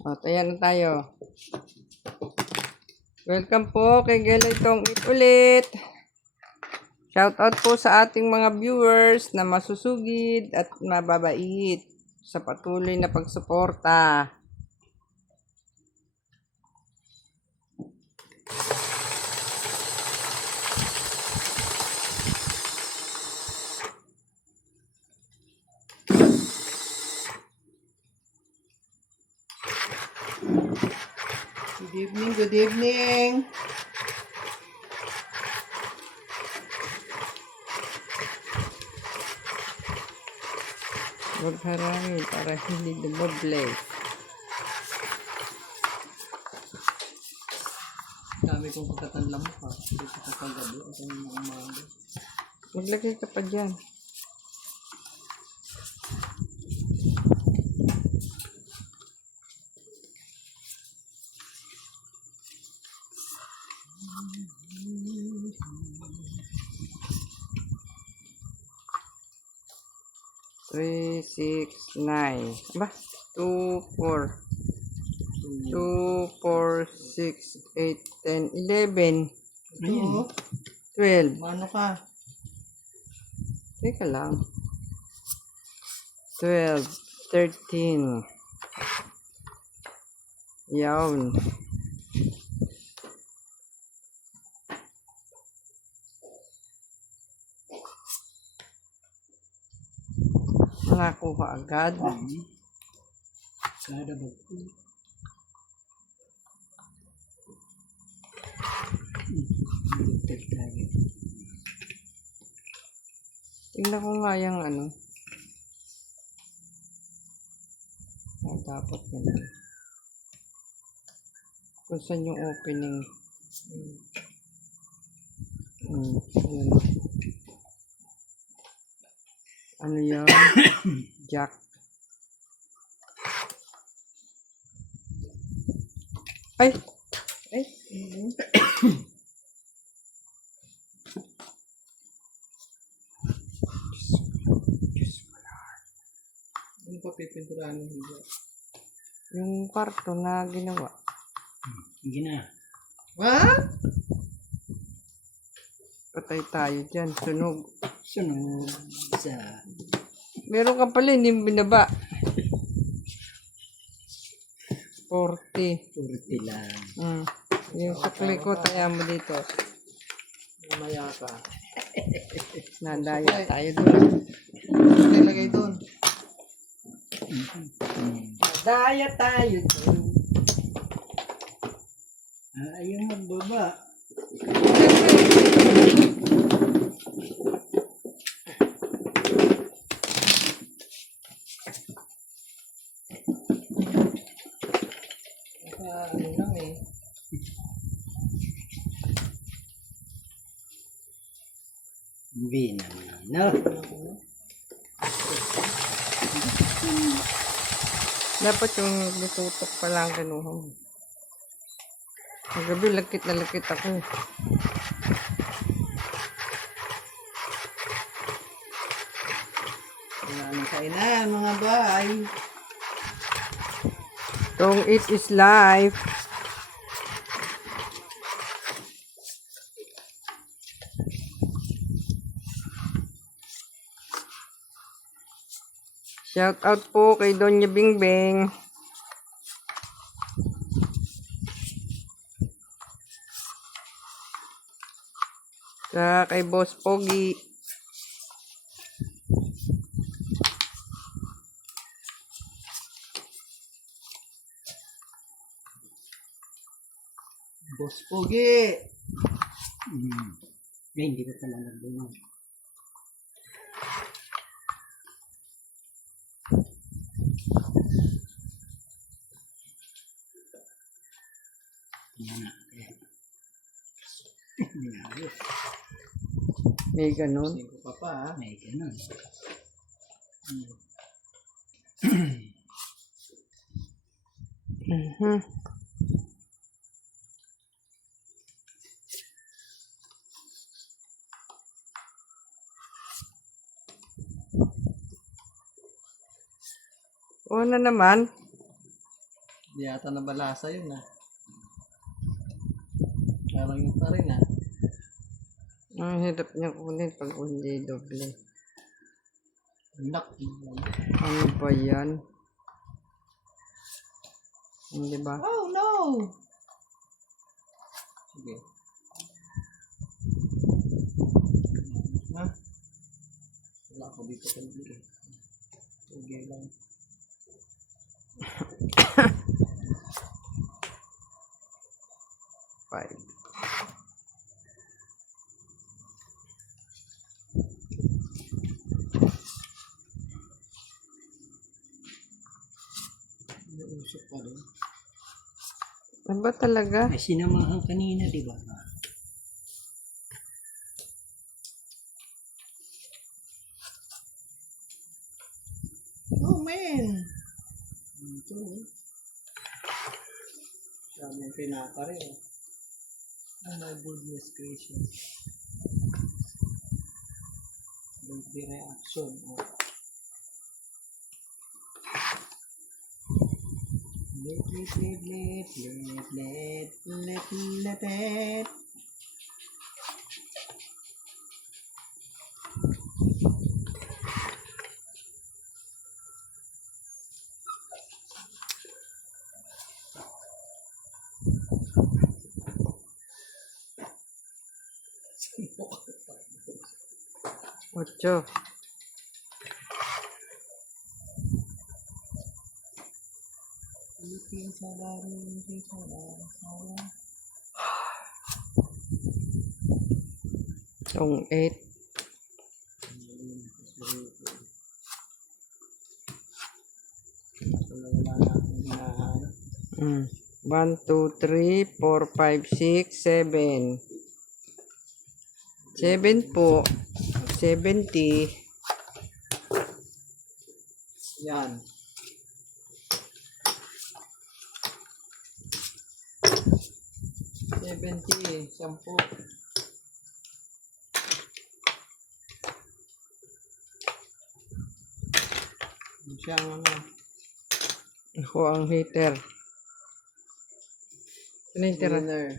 At ayan na tayo. Welcome po kay Gelay Tong It ulit. Shout out po sa ating mga viewers na masusugid at mababait sa patuloy na pagsuporta. Good evening, good evening. Huwag harangin para hindi dumoble. Dami kong pagkatanlam pa. Dito sa kagabi at ang mga umaga. Maglagay ka pa dyan. Three, 6, 9. Aba? 2, 4. 2, 4, 6, 8, 10, 11. Ito, 12. mano ka? Teka lang. 12, 13. Yawn. Nakakuha agad. Kada ba? Dugtag tayo. Tingnan ko nga yung ano. Dapat ganun. Kung saan yung opening. Yun. Ano yun? Jack. Ay! Ay! Ano pa pipinturahan mo hindi? Yung kwarto na ginawa. Hindi na. What? Patay tayo dyan. Sunog. Sunog sa... Meron ka pala, hindi mo binaba. 40. 40 lang. Yung sakli ko, taya mo dito. Mamaya ka. Nadaya tayo doon. Nilagay doon. Nadaya tayo doon. Ayaw magbaba. Ano lang eh. Hindi naman, no? Dapat yung bitutok pa lang kinuha mo. Magabi, lakit na lakit ako. Wala nang kainan, mga bay. Tong It is life. Shout out po kay Donya Bingbing. Sa kay Boss Pogi. Boss Pogi. Hindi ka pala nagbunog. May ganun. Singko pa pa, ha? May ganun. Oo na naman. Di yata nabalasa yun ah. Parang yun pa rin ah. Ang hirap niya kunin pag hindi doble. Anak. Ano ba yan? Hindi ba? Oh no! Sige. Ha? Wala ako dito kanina. Sige lang. Five. Usok pa rin. Ano ba talaga? May sinamahan kanina, di ba? Oh man! Ito eh. Sabi yung pinaka rin. Oh my goodness gracious. Don't be reaction. Oh. Let. Ocho. Yung eight. Mm. 1, 2, 3, 4, 5, 6, 7. 7 po. 70. Yan. 70. 10. Siyang ano. Ako ang hater. Sino yung tira? Winner.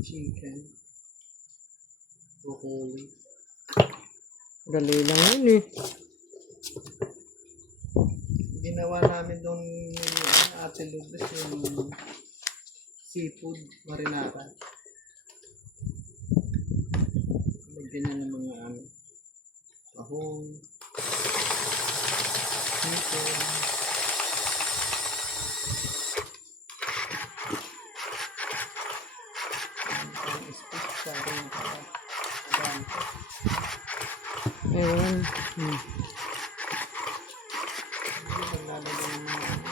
Chicken. Broccoli. Dali lang yun eh. Ginawa namin doon Ate Lourdes yung seafood marinara. Lagyan na ng mga ano. Tahong. Chicken. Ang split sa akin para Ayun. lalagyan ng mga ano.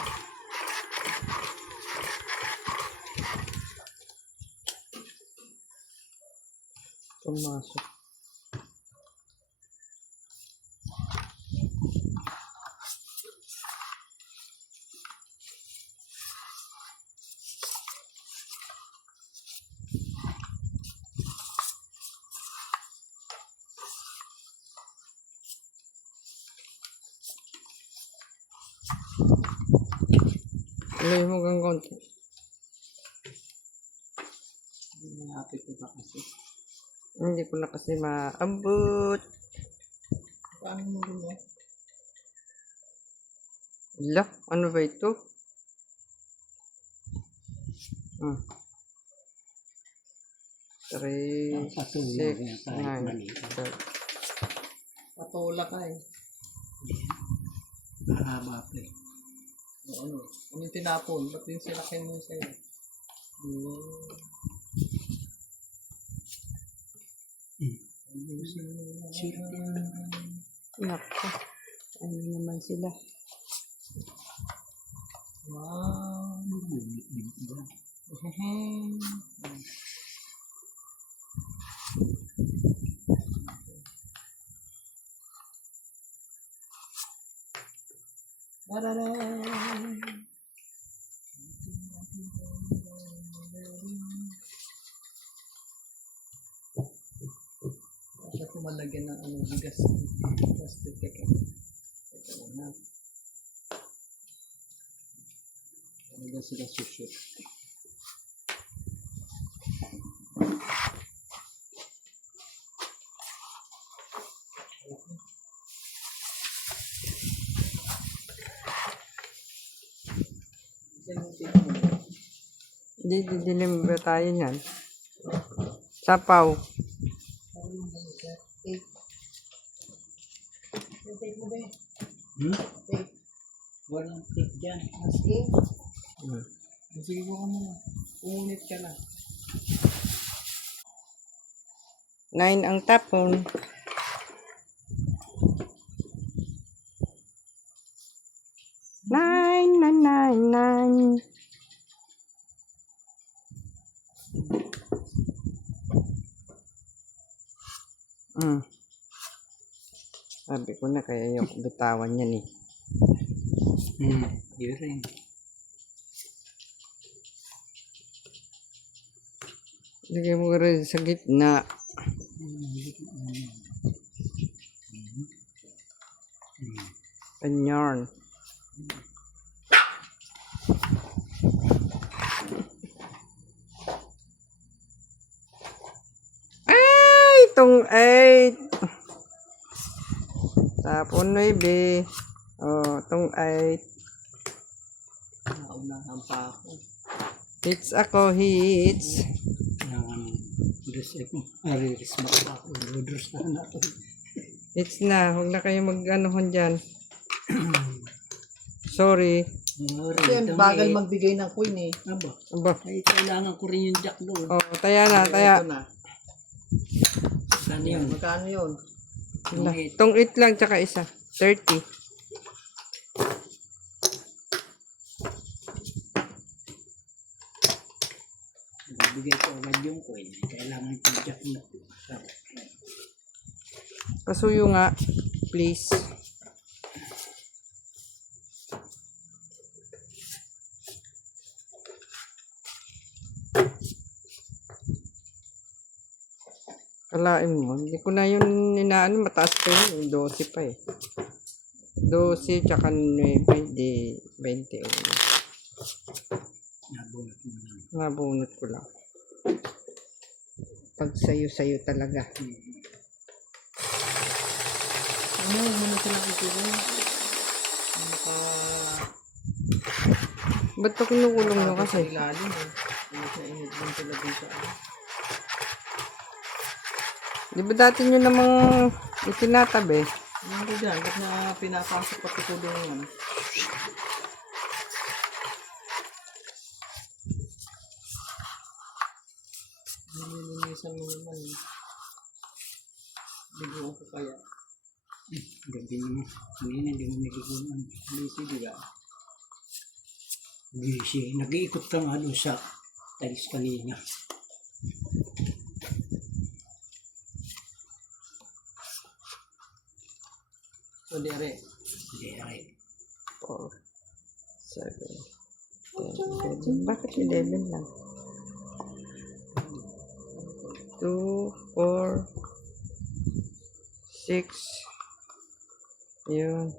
Pumasok. Tuloy mo kang konti. Malapit ko pa kasi. Hindi ko na kasi maabot. Paano mo rin eh? Ala, ano ba ito? Hmm. 3, 6, 9, 12. Patula ka eh. Mahaba pa eh. Ano? Ano yung tinapon? Ba't yung sinakay mo sa'yo? Nako. Ano naman sila? Wow. malagyan ng ano, bigas. Plastic ito. Ito na. Malagyan sila sushi. Didilim ba tayo niyan? Sapaw. Hmm? Walang tip dyan. Asking? Sige ko ka muna. Umunit ka na. 9 ang tapon. Nine. Sabi ko na kaya yung bitawan yan eh. Yun rin. Lagay mo rin sa gitna. Ganyan. Ay! Itong 8. Tapon 9. Oh, itong 8. Naunahan pa ako. Hits ako, hits. Dress ako. Ariris ba ako? Dress na natin. Hits na. Huwag na kayo mag-anohan dyan. Sorry. Kasi ang bagal magbigay ng coin eh. Aba. Aba. Ay, kailangan ko rin yung jack doon. Oh, taya na, taya. Ito na. Magkano yun? Magkano yun? Itong 8 lang, tsaka isa. 30. Bigay ko agad yung coin. Kailangan yung jack na. Pasuyo nga, please. Kalain mo, hindi ko na yun inaano, mataas pa yun, 12 pa eh. 12 tsaka 9, di 20. Nabunot mo lang. Nabunot ko lang. Pag sayo-sayo talaga. Ano, muna silang ikukulong. Ba't ito kinukulong nyo Sa kasi? ilalim eh. Ano sa init din sila din sa ano. Di ba dati nyo namang itinatabi? Ano ko dyan? Ba't na pinapasok pati kulungan? Nililinisan mo naman eh. Biguan ko kaya. Gabi naman. Hindi mo nagiguan. Busy diba? Busy. Nag-iikot ka nga doon sa tiles kanina. So, dere. 4, 7, 10, 11. Bakit 11 lang? 2, 4, 6, yun.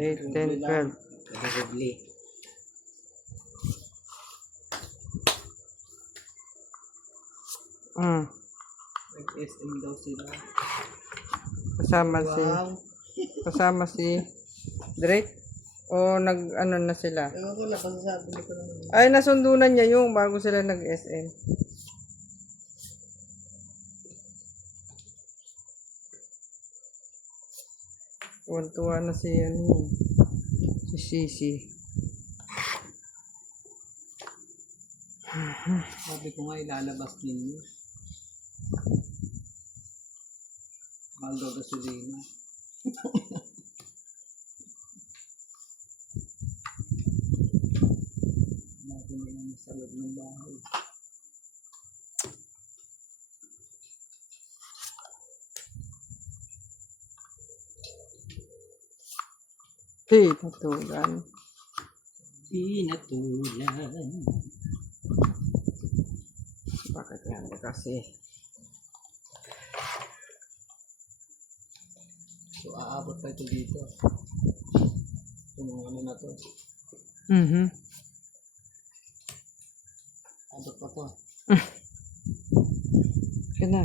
8, 10, 12. Probably. Nag-SM daw sila. Kasama si Drake o nag-ano na sila? Ewan ko lang, kasi sabi ko naman. Ay, nasundunan niya yung bago sila nag-SM. Tuwan-tuwa na si Sisi. Sabi ko nga ilalabas ninyo. Bago gasolina. Bago na lang sa loob ng bahay. Pinatulan. Bakit yan kasi? So, aabot pa ito dito. Yung ano na to. Mhm. Abot pa to. Kaya na.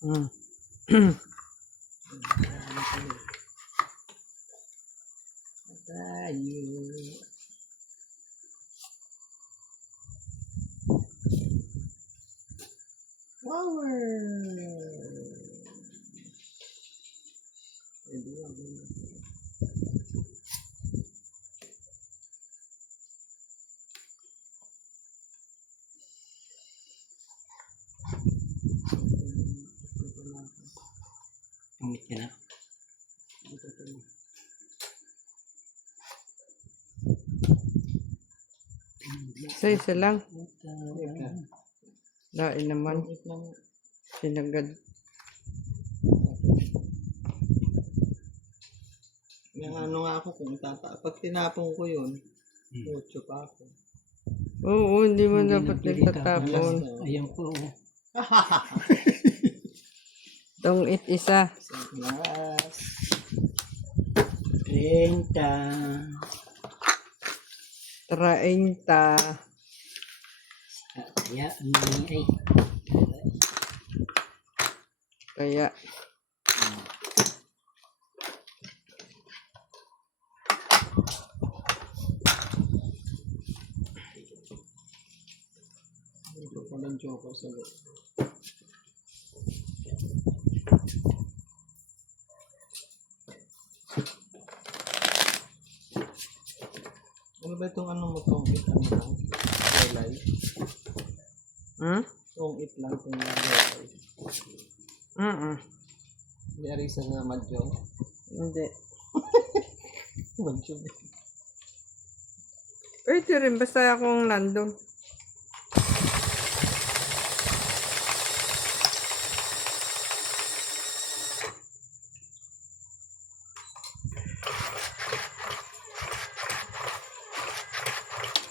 Mm. Tayo. Flower. Pwede yan. Tumit ka na. Isa lang. Teka. Dahil naman. Tumit lang. Sinagad. Yung ano nga ako kung pag tinapon ko yun, 8 pa ako. Oo, hindi mo Hindi dapat nagpili nagtatapon. Ayan po. Tong it isa. Sa glass. 30. 30. Kaya, ay. Kaya, Ito pa ng choco sa loob. Ano ba itong ano mo tong it ano lang? Relay? hmm? Tong it lang itong relay. Hindi arisa na madyo. Hindi. Madyo. Pwede rin, basta akong nandun.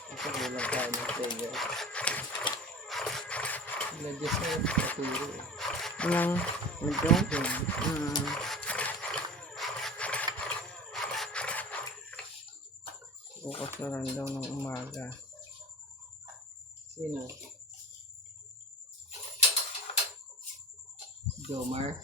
Ito lang tayo ng player. Nag-guess na yung paturo. Nang, ito. Bukas na lang daw ng umaga. Sino? Jomar?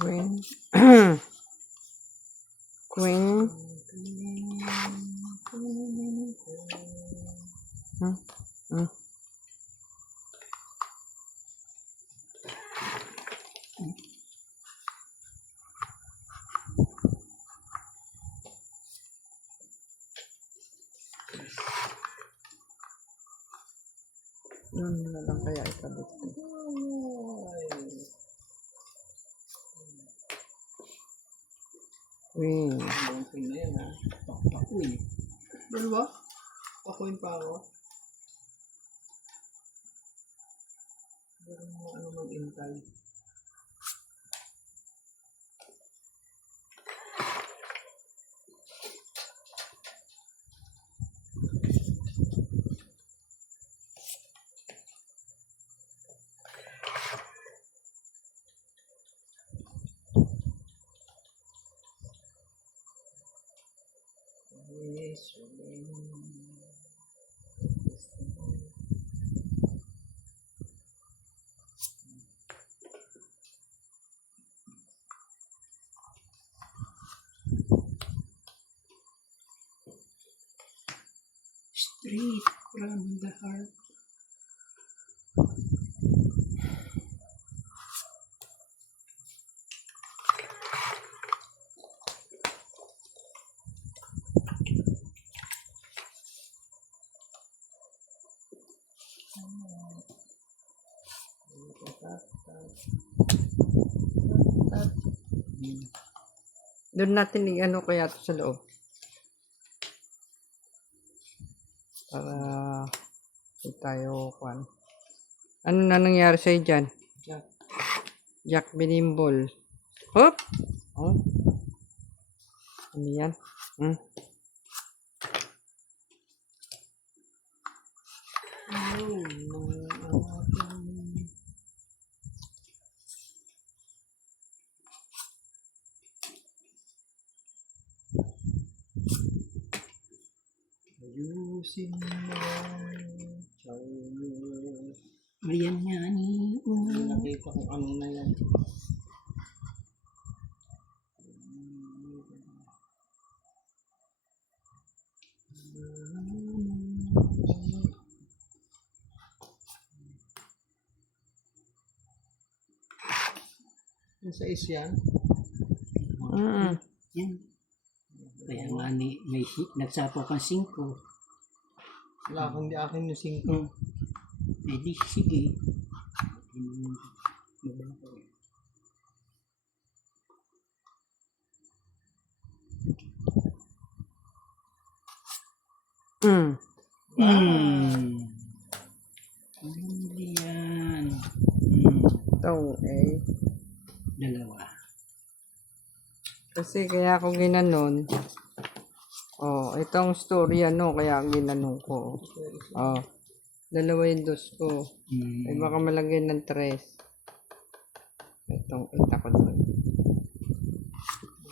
Queen. Queen. Yun na lang kaya ikabit ko. Queen. Ang thing na yan ha. Pakuin. Dalawa? Pakuin pa ako. Meron mo ano mag-intay. Straight from the heart. Doon natin i-ano kaya ito sa loob. Para hindi tayo kwan. Ano na nangyari sa'yo dyan? Jack. Jack Binimbol. Hop! Oh. Ano yan? Ayusin mo. Ciao. Ayan nga ni. Nakita ko ano na yan. Yung sa is yan. Yan. Kaya nga ni, nagsapaw kang 5. Wala kundi akin yung 5. Eh di, sige. Hindi yan. Itong eh. 2. Kasi kaya ako ginanon. Oh, itong story ano, kaya ginanon ko. Oh. 2 yung dos ko. Ay baka malagyan ng 3. Itong ita ko doon.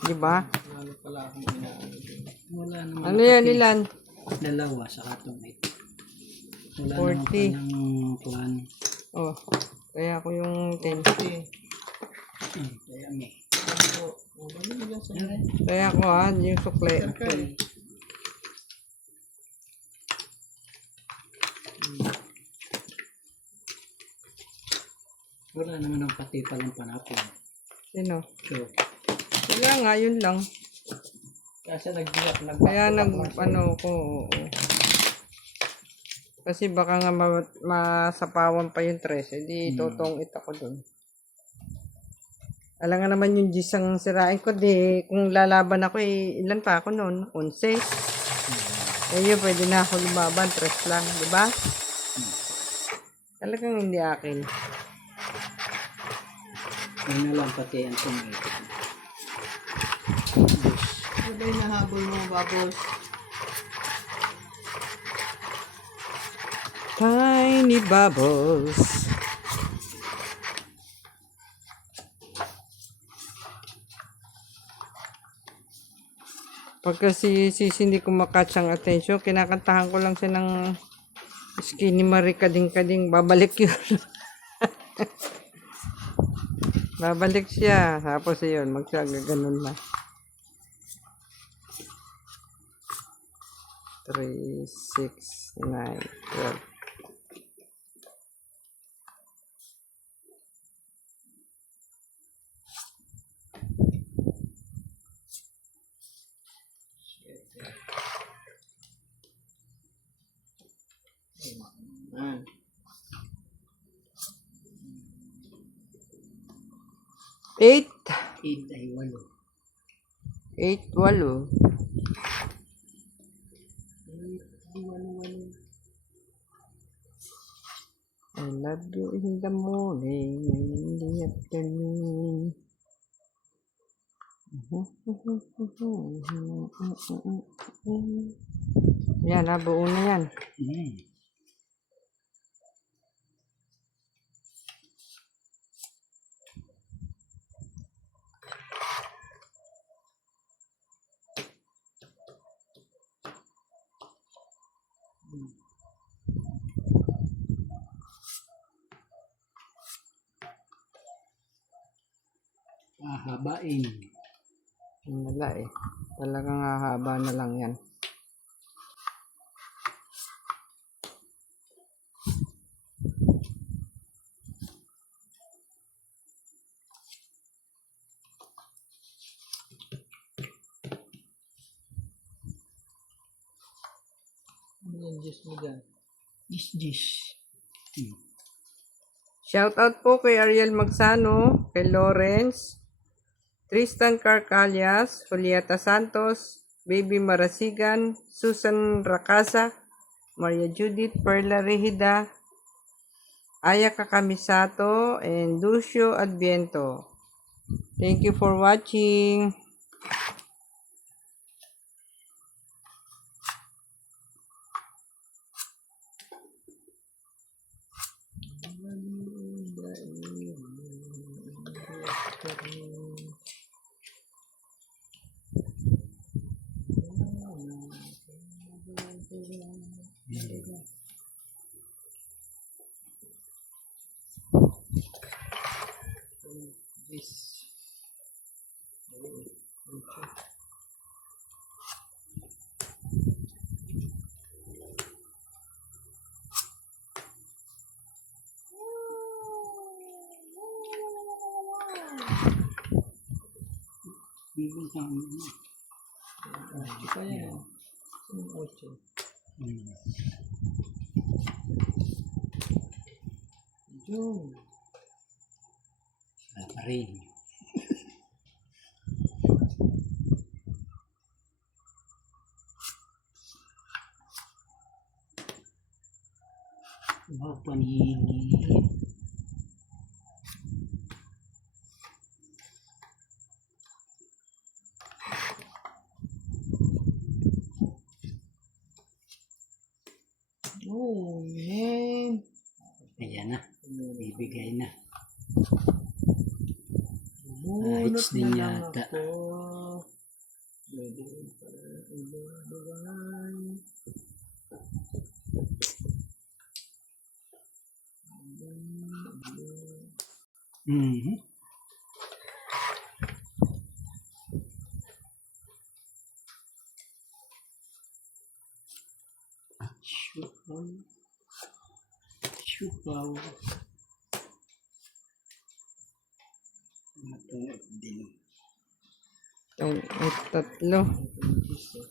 Diba? Wala pala akong inaano din. Wala naman. Ano yan ilan? 2 sa katong 8. Wala 40. naman palang kuhan. Oh. Kaya ako yung 10. Kaya may. Kaya ako yung sukle. Wala naman ang pati palang panapon. Sino? So, Wala nga, yun lang. Kasi nag-giyak. Kaya ano ko. Oo. Kasi baka nga masapawan pa yung 3. Hindi totong ita ko dun. Alam nga naman yung G's ang sirain ko. Di, kung lalaban ako, ilan pa ako noon? 11. Yun, pwede na ako lumaban. 3 lang, di ba? Talagang hindi akin. yun na lang pati ang tumit. Ano ba yung nahabol mo, Babos? Tiny bubbles. Pagka si hindi ko makatch ang attention, kinakantahan ko lang siya ng Skinny Marie kading-kading, babalik yun. Babalik siya, tapos yun, magsaganon na. 3, 6, 9, 12. Man. 8. 8 ay 8. 8, 8. I love you in the morning, in the afternoon. Yan, buo na yan. Hahabain. Wala eh. Talagang hahaba na lang yan. Ano yung juice mo dyan? Dish. Shout out po kay Ariel Magsano, kay Lawrence, Tristan Carcalias, Julieta Santos, Baby Marasigan, Susan Racasa, Maria Judith Perla Regida, Aya Kakamisato, and Lucio Adviento. Thank you for watching. This. Bibig ka. Ito yan. Yung 8. Yun. Wala pa rin. Wow, panini. Oh, man. Ayan na. Bibigay na. Bumunot Hits din na lang yata. ako. Pwede rin pala ibigay. Mhm. Syupaw. Syupaw. Matungit din. Tong it tatlo.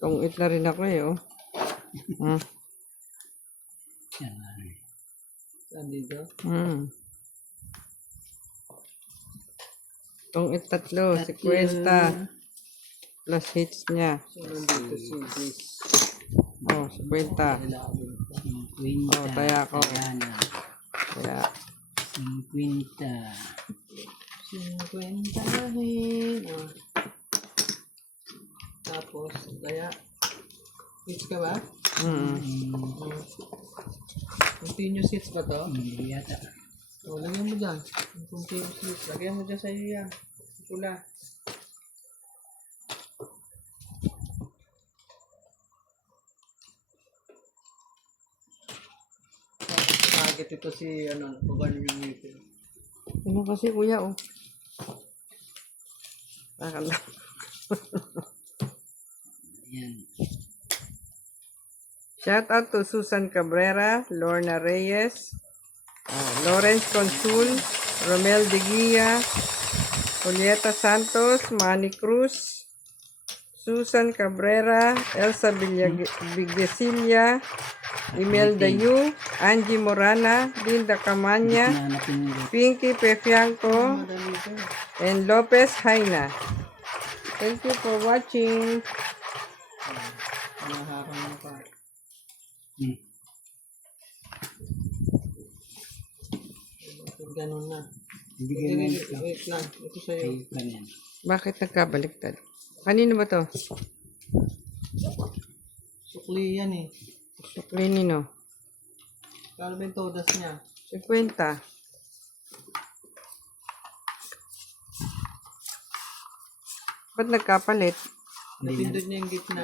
Tong it na rin ako eh, oh. Yan. Saan dito? Tong it tatlo, 50. Plus hits niya. So, nandito si this. Oh, 50. Ilalim. 50. Oh, taya ko. Ayan na. Kaya, 50. 50 oh. Tapos, kaya, hits ka ba? Continuous hits ba to? Hindi yata. O, lagyan mo dyan. Yung continuous hits. Lagyan mo dyan sa iyo yan. Pula. Target ito si, babae yung ngipin. ano kasi kuya, oh. Nakala. Ayan. Shout out to Susan Cabrera, Lorna Reyes, Lawrence Consul, Romel De Guia, Julieta Santos, Manny Cruz, Susan Cabrera, Elsa Vigesilia, Imelda Yu, Angie Morana, Linda Camanya, Hanapin nyo. Pinky Pefianco, Madali ito. and Lopez Haina. Thank you for watching. Naharang na pa. Ganun na. Bibigay mo Wait, ito. wait lang. Ito sa'yo. Kayo pa yan. Bakit nagkabaliktad? Kanino ba to? Sukli yan eh. Sukli nino. Kano ba yung todas niya? 50. Ba't nagkapalit? Napindot niya yung gitna.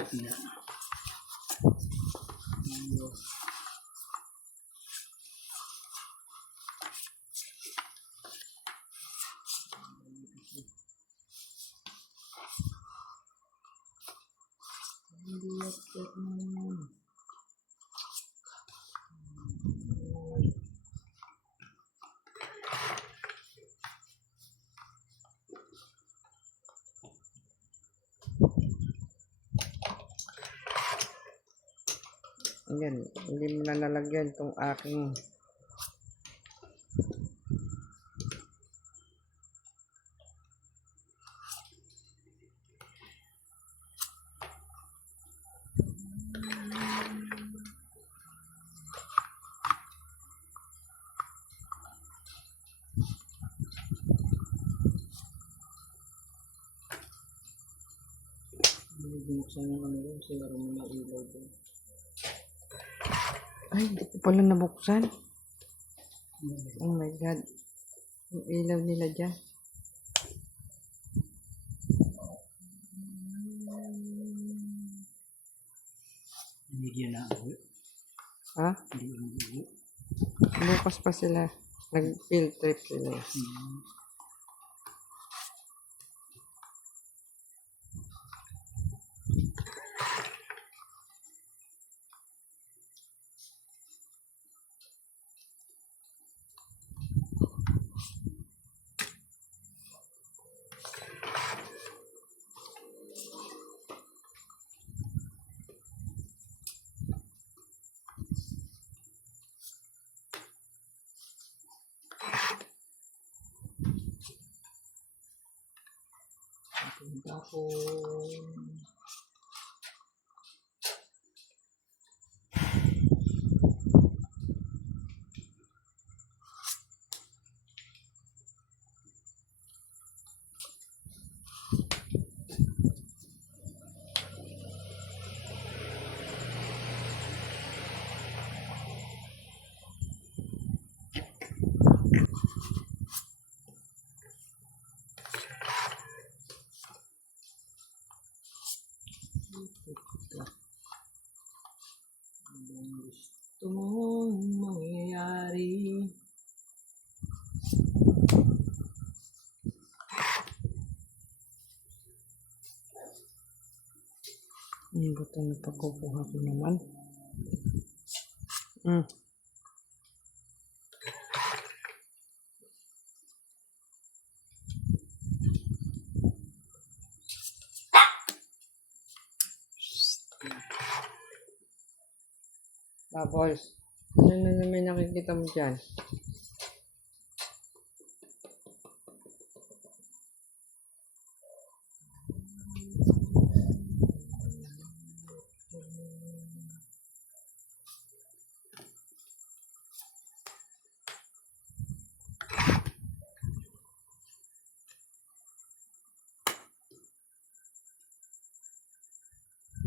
Ayan, hindi mo na nalagyan itong aking binuksan yung ano yun, sinara mo na ilaw doon. Ay, hindi ko pala nabuksan. Oh my God. Yung ilaw nila dyan. Hindi yan na ako. Ha? Hindi yan na ako. Bukas pa sila. Nag-field trip sila. Tapos, anong gusto mong mangyayari? Yung buto na pagkukuha ko naman. Tapos, ano na naman nakikita mo dyan?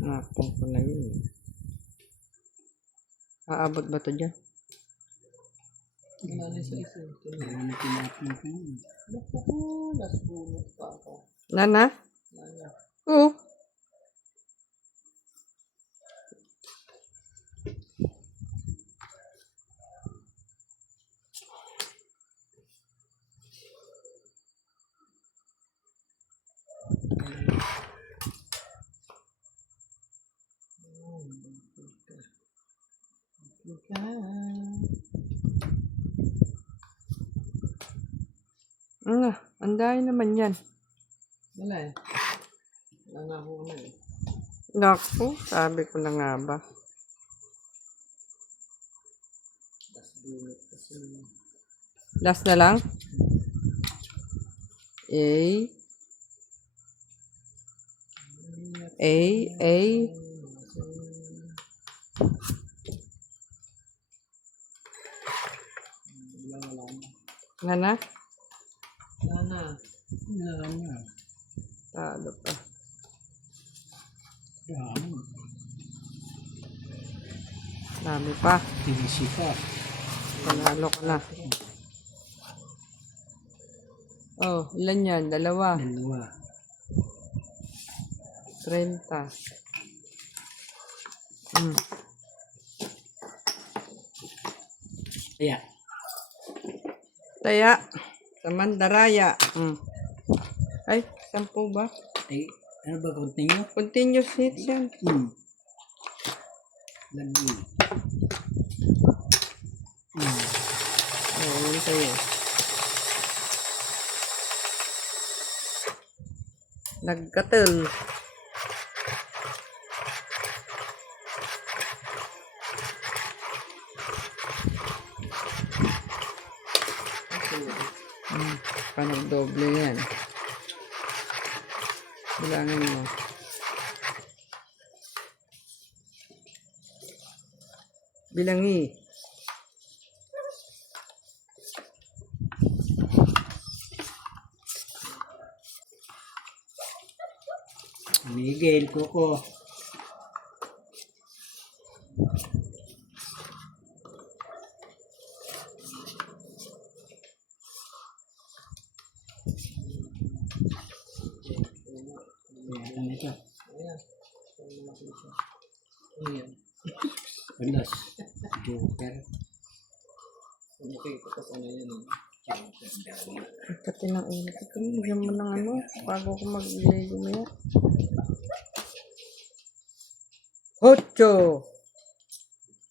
Napong ko na yun. Aabot ba to dyan? Wala na sa isa. Wala na tinapin ko. Naku ko, nasunod pa ako. Nana? Wala. Oo. Ang dahil naman yan. Wala eh. Wala na ako na eh. Naku, sabi ko na nga ba. Tapos bulot kasi. Last na lang. A. Wala Nana? na. Wala na. Wala na. Talo pa. Dami. Dami pa. Tinisi pa. Panalo ka na. Oh, ilan yan? Dalawa. Dalawa. 30. Kaya. Taya. Sa Mandaraya. Ay, 10 ba? Ay, ano ba continue? Continuous hits yan. Lagi. Oo, yun sa'yo. Nagkatel. Panagdoble yan. Bilangin mo. Bilangi. Miguel, Coco. Kaya ano ito? Ayan. Ayan. Alas. Joker. Okay, tapos ano yan eh. Pati ng ulo ko. Bigyan mo ng ano, bago ko mag-ilay gumaya. Ocho!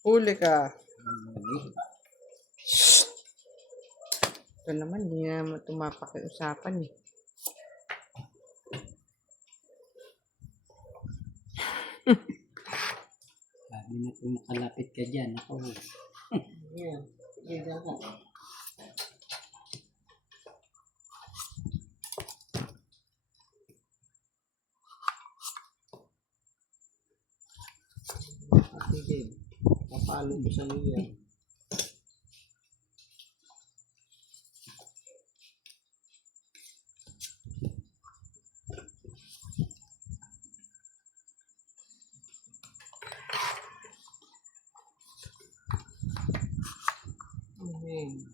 Huli ka. Ito naman, hindi na tumapakiusapan eh. Sabi na kung makalapit ka dyan. Ako. Ayan. Sige, dyan ka. Sige. Papalo ko sa iyo yan. Amen.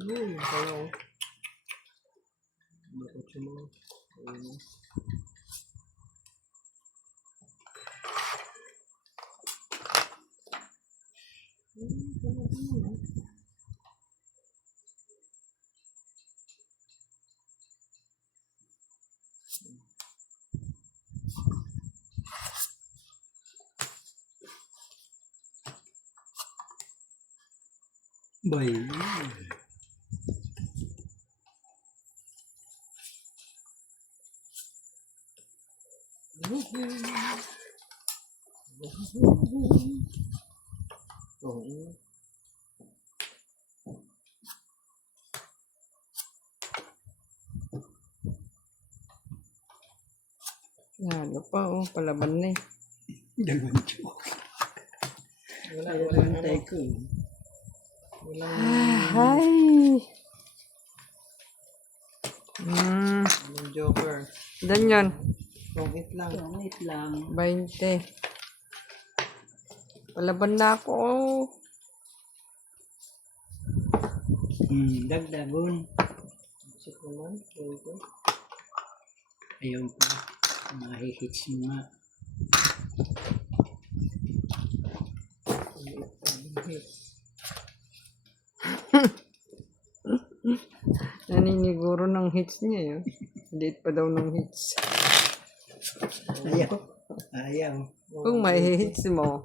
Yun, kaya ko. Bakit siya mo? Ayun. Bay. Oo. Lalo pa, oh, palaban na eh. Dalawang joke. Walang Antay ko. Ay! walang joker. Dan yun, Kung it lang. Wait lang. 20. Palaban na ako, oh. Dagdagon. Sip naman. Ito. Ayaw pa. Mahihits mo nga. Naniniguro ng hits niya yun. Liit pa daw ng hits. Ayaw. Ayaw. Kung may hits mo,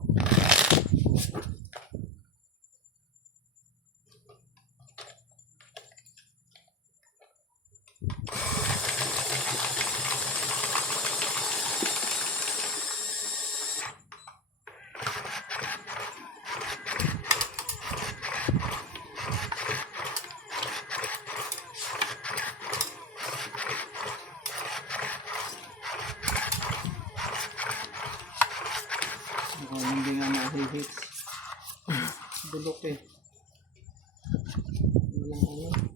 Hindi nga ma-hits. Bulok eh. Walang ano.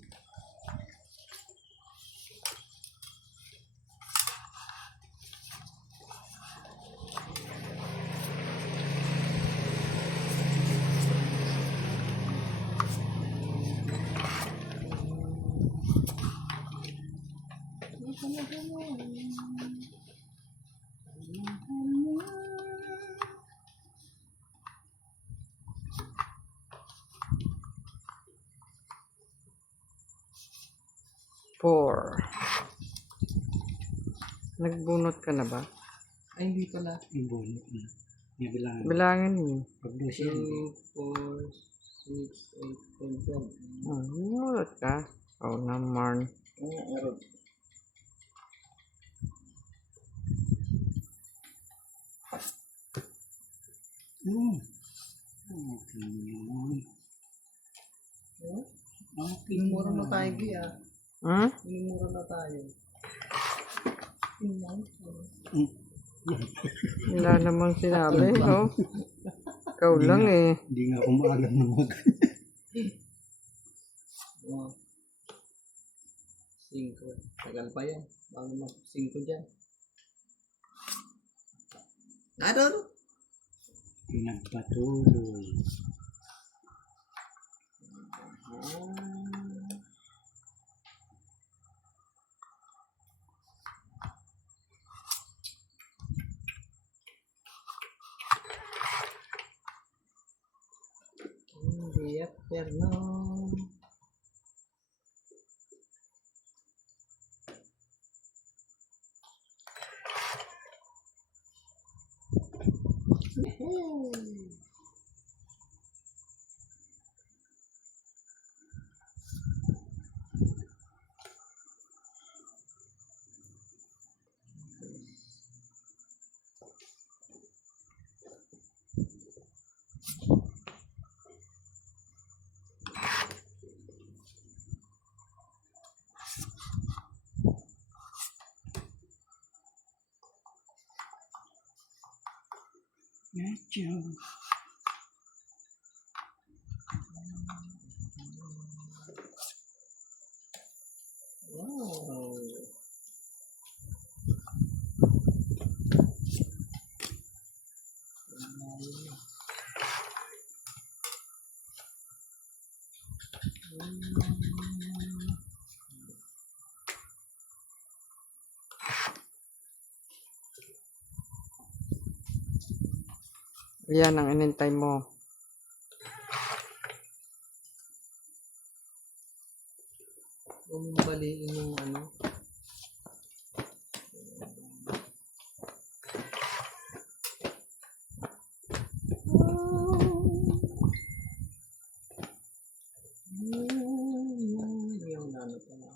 4. Nagbunot ka na ba? Ay, hindi pala. Yung bunot na. Yung bilangan. Bilangan niyo. Pag doon siya. 2, 4, 6, 8, 10, 12. Bunot ka. Oh, naman. Araw. Okay yun. Okay. Minumura na tayo, Gia. Hmm? Minumura na tayo. Wala namang sinabi, no? Ikaw lang eh. Hindi nga ako maalam na mag... Oh. 5. Tagal pa yan. Bago mag 5 dyan. Ano? Pinagpatuloy. Hindi at perno. Medyo. Wow. Yan ang inintay mo. Huwag mong baliin yung ano. Yung ano pa na.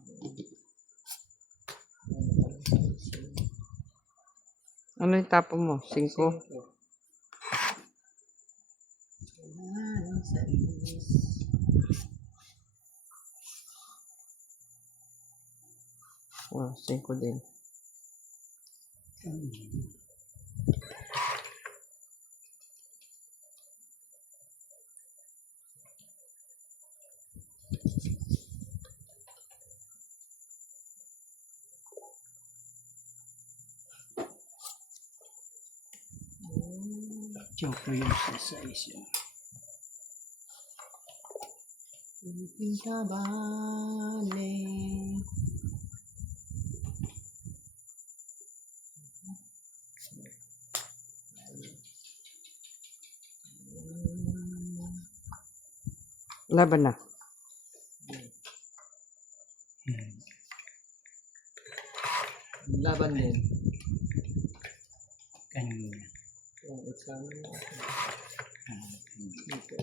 Ano yung tapo mo? 5? Sa is. Oh, 5 din. Joke yun sa size yun. Pinta bale. Laban na. Laban din. Kanina. Yung exam mo. Dito.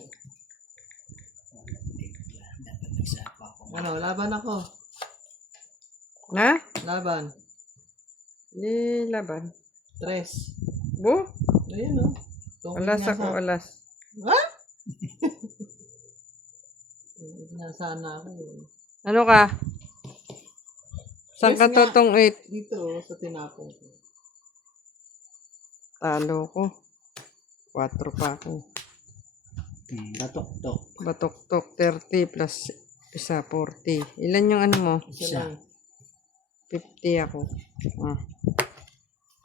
Dapat nagsapa ako. Ano, laban ako. Na? Laban. Laban. 3. Bu? Ayun o. Alas ako, alas. Ha? Nasana ako. Ano ka? Saan Yes ka nga. totong 8? Dito sa tinapong ko. Talo ko. 4 pa ako. Batok-tok. Batok-tok 30 plus isa 40. Ilan yung ano mo? Isa Isa. lang. 50 ako.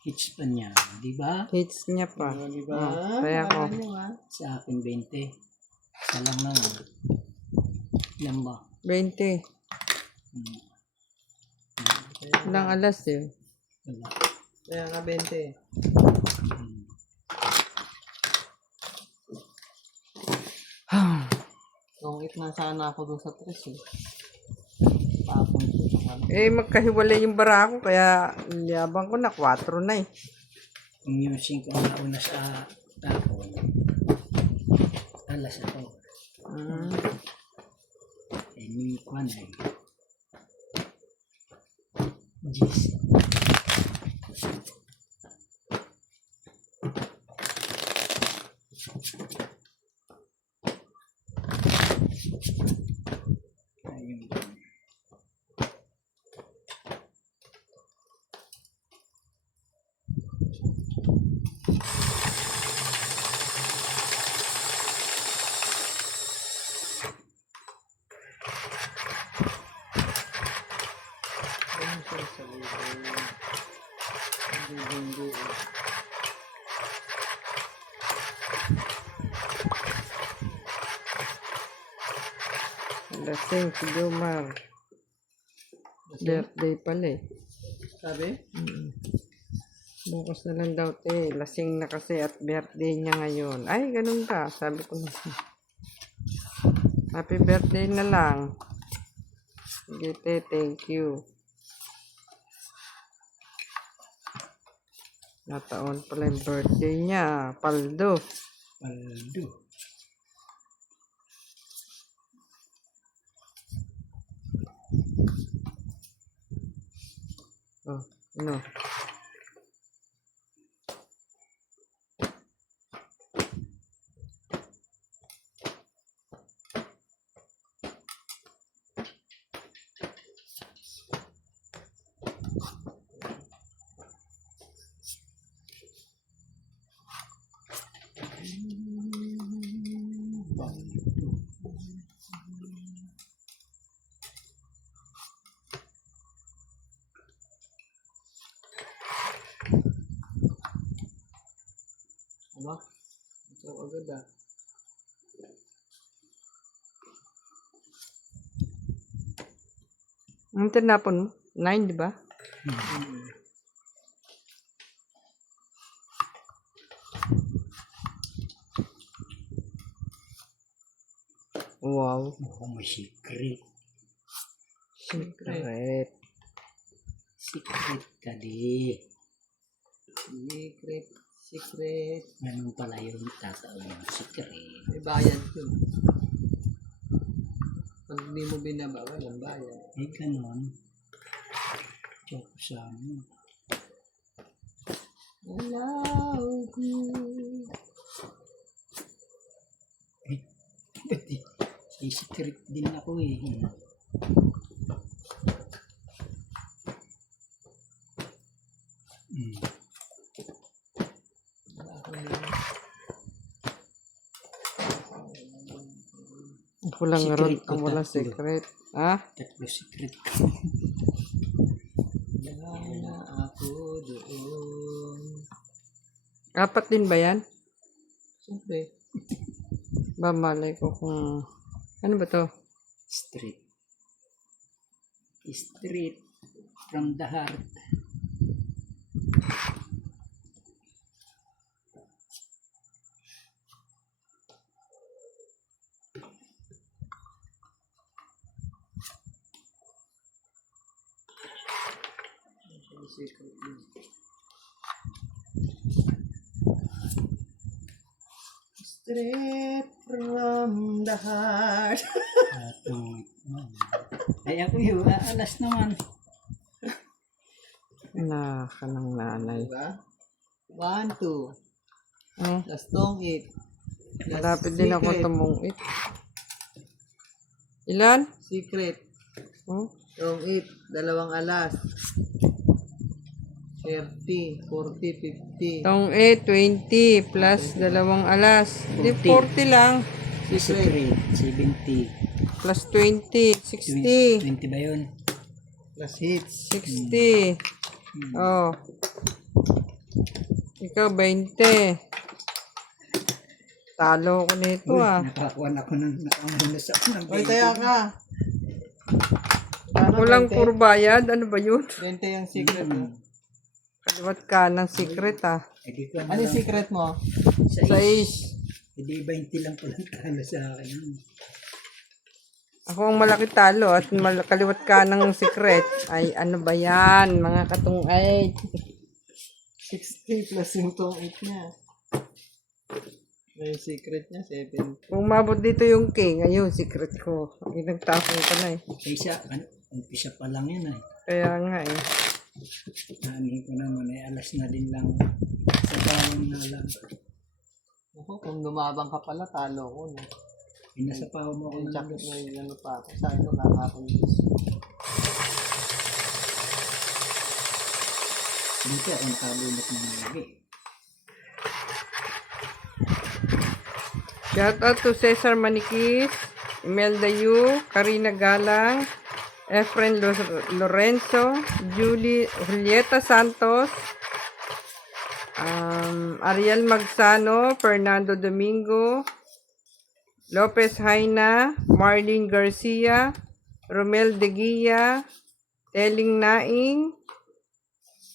Hits pa niya. Di ba? Hits niya pa. Diba? Kaya ako. Alam mo, ha? Sa akin 20. Isa lang na yun. Ilan ba? 20. Hmm. Ilang alas eh. Wala. Kaya nga 20. Tungit na sana ako dun sa 3 eh. Tapon ko. Eh, magkahiwalay yung barako, kaya yabang ko na 4 na eh. Kung yung 5 ang nauna sa tapon, alas ako. Mm. Eh, ni Kwan ay. Jis. Ayun. Lasing si Jomar. Birthday pala eh. Sabi? Bukas na lang daw te. Lasing na kasi at birthday niya ngayon. Ay, ganun ka. Sabi ko na. Happy birthday na lang. Sige te, thank you. Nataon pala yung birthday niya. Paldo. Paldo. Oh, ano? Ano? Ito agad ah. Ang tinapon mo? 9, di ba? Wow. Oh, may secret. Secret. Secret ka di. Secret. Secret. Ganun pala yung tataon ng secret. May bayad yun. Pag hindi mo binabawal, ang bayad. Ay, ganun. Joke sa ano. Allow you. Pwede. Say secret din ako eh. Walang Secret ron, ko ang walang tatlo. secret. Ah? Tatlo secret ko. Wala na ako doon. 4 din ba yan? Siyempre. Ba, malay ko kung... Ano ba to? Street. Street from the heart. Secret yun. Straight from the heart. Ay ako yun, alas naman. Na ka ng nanay. Diba? 1, 2. Eh, Last tong 8. malapit din ako tumungit. Ilan? Secret. Oh, Tong 8. Dalawang alas. 30, 40, 50. tong 8, 20 plus 2 alas. Di 40 lang. Secret, 70. Plus 20, 60. 20 ba yun? Plus hits. 60. Oh. Ikaw, 20. Talo ko nito ah. Nakakuan ako ng nakamuna sa ng Oy, taya ka. Ano, Walang 20? puro bayad. Ano ba yun? 20 yung secret mo. Kaliwat ka ng secret ah. Eh, di ko Ano yung secret mo? Sa Sa is. is. Hindi 20 lang pala talo sa akin. Ako ang malaki talo at kaliwat ka ng secret. Ay, ano ba yan, mga katungay? 60 plus yung tong 8 niya. Yung secret niya, 7. Kung mabot dito yung king, ayun, secret ko. Nagtapon ka na eh. Ay siya, umpisa pa lang yun eh. Kaya nga eh. Nani ko naman eh, alas na din lang. Sa taon na lang. Ako, kung lumabang ka pala, talo ko. No? Pinasapaw mo ako Yung ng jacket dos. na yung ano pa ako. Sa ito, nakakapagis. Dito ako nakabulot ng lagi. Shout out to Cesar Manikis, Imelda Yu, Karina Galang, Efren Lorenzo, Julieta Santos, Ariel Magsano, Fernando Domingo, Lopez Haina, Marlene Garcia, Romel De Guia, Teling Naing,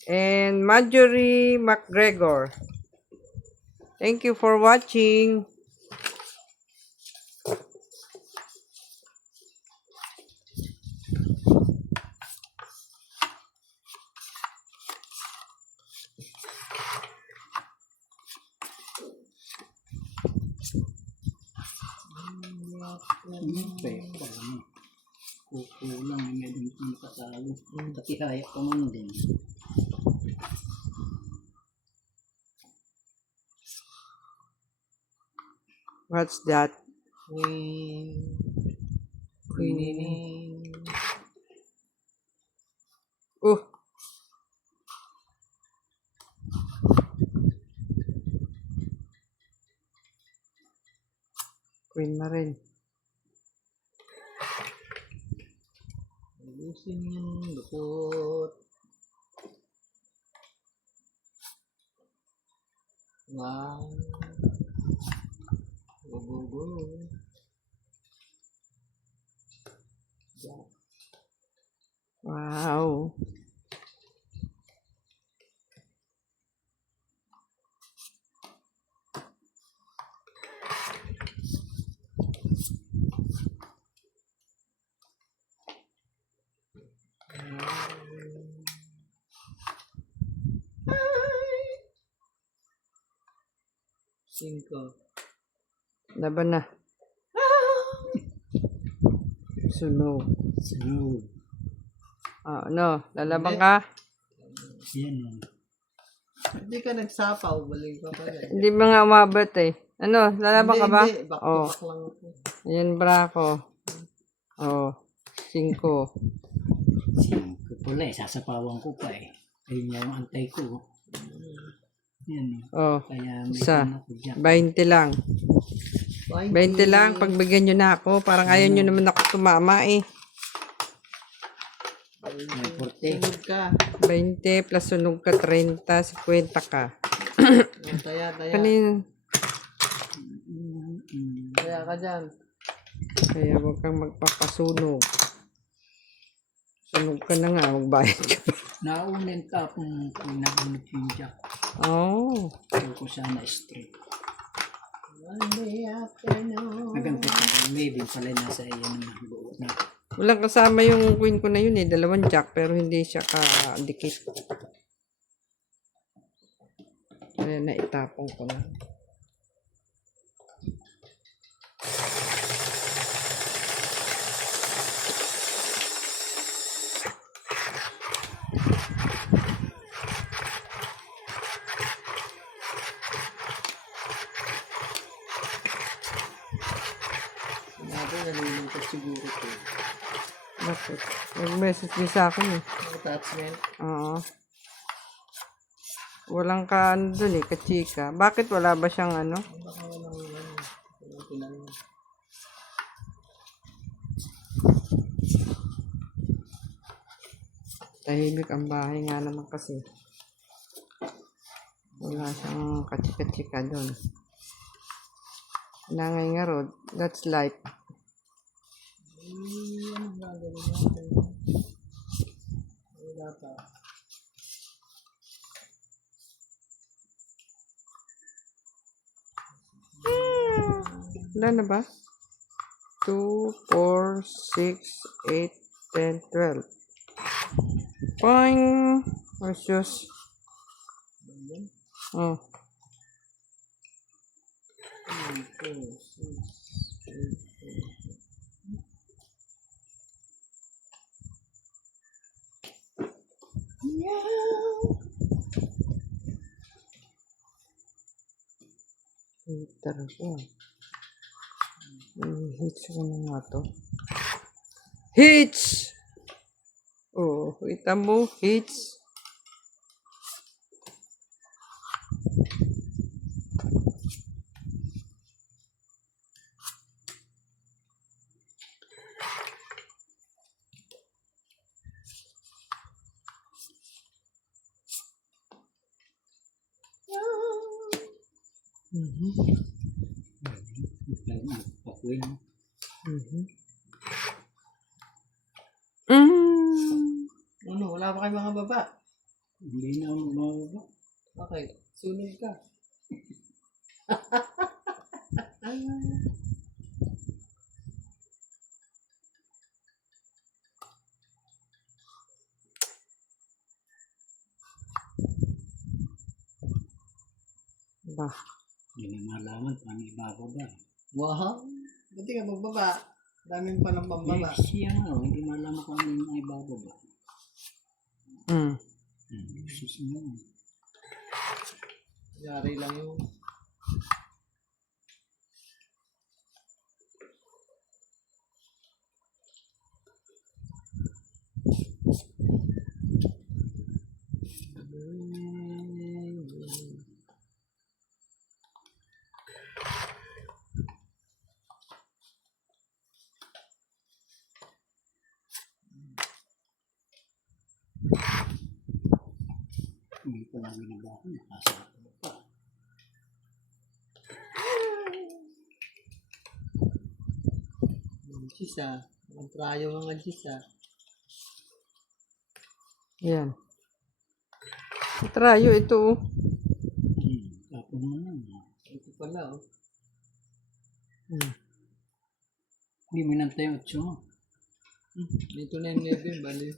and Marjorie McGregor. Thank you for watching. Pe, kukulang yung medyo nakatalo. Pati kaya pa man din. What's that? Queen. Queen. Oh, queen na rin. Ayusin yung lukot. Wow. Go, go, go. Yeah. Wow. Cinco. Laban na. Sunog. Sunod. Ano? Lalaban ka? Yan o. Hindi ka nagsapaw, balik ka pala. Hindi ba nga umabot eh. Ano? Lalaban ka ba? Hindi, back to Oh. back lang ako. Ayan brako. Oh. 5. Singko pula eh, sasapawan ko pa eh. Ayun nga yung antay ko. Yan o. Oh. Kaya may Isa. ano ko dyan. 20 lang. 20 lang. Pagbigyan nyo na ako. Parang ayaw nyo naman ako tumama eh. May 40. Sunog ka. 20 plus sunog ka 30. 50 ka. Taya, taya. Kanina. Taya ka dyan. Kaya huwag kang magpapasunog. Sunog ka na nga. Magbayad ka pa. Naunin ka kung pinabunot yung jack. Oh. Pero ko sana straight. Monday afternoon. Naganto ko. Maybe pala nasa iyan ng buo na. Walang kasama yung queen ko na yun eh. 2 jack pero hindi siya ka-dikit. Kaya naitapong ko na. Sinabi, nalilipas siguro ko. Bakit? Nag-message din sa akin eh. Attachment. Oo. Walang ka ano dun eh, kachika. Bakit wala ba siyang ano? Baka walang ano. Walang tinanong. Tahimik ang bahay nga naman kasi. Wala siyang kachika-chika dun. Nangay nga road, that's life. Ano gagawin natin? Wala pa. Wala na ba? 2, 4, 6, 8, 10, 12. Poing! Precious. Oh. 3, 4, 6, 8, Enter ko. Hits ko na nga to. Hits! Oh, kita mo, hits. Pakuin. Ano, wala pa kayo mga baba? Hindi na ako mababa. Okay, sunod ka. Ba, Hindi na malaman paano ibababa. Wow, buti ka magbaba. Daming pa ng pambaba. Siya nga, hindi malaman kung ano yung ibababa. Susunod. Yari lang yung... Hindi ko lang binaba. Nakasarap pa. Cheese ah. Ang trayo mga cheese ah. yan. Trayo ito. Oh. Tapon mo na. Ito pala oh. Hindi mo nantay 8 mo. Ito na yung 11, bali.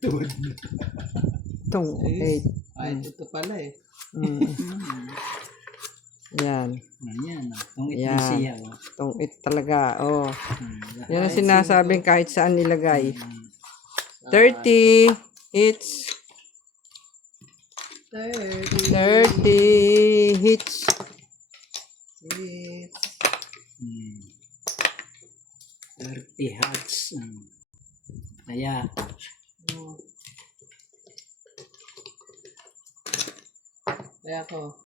Tuwad na. Itong 8. Ay, ito pala eh. Yan. Ganyan. Itong Yan. siya. Itong 8 talaga. Oh. Yan ang sinasabing kahit saan nilagay. 30 hits. 30. 30 hits. 30 hearts. Kaya, Kaya ako,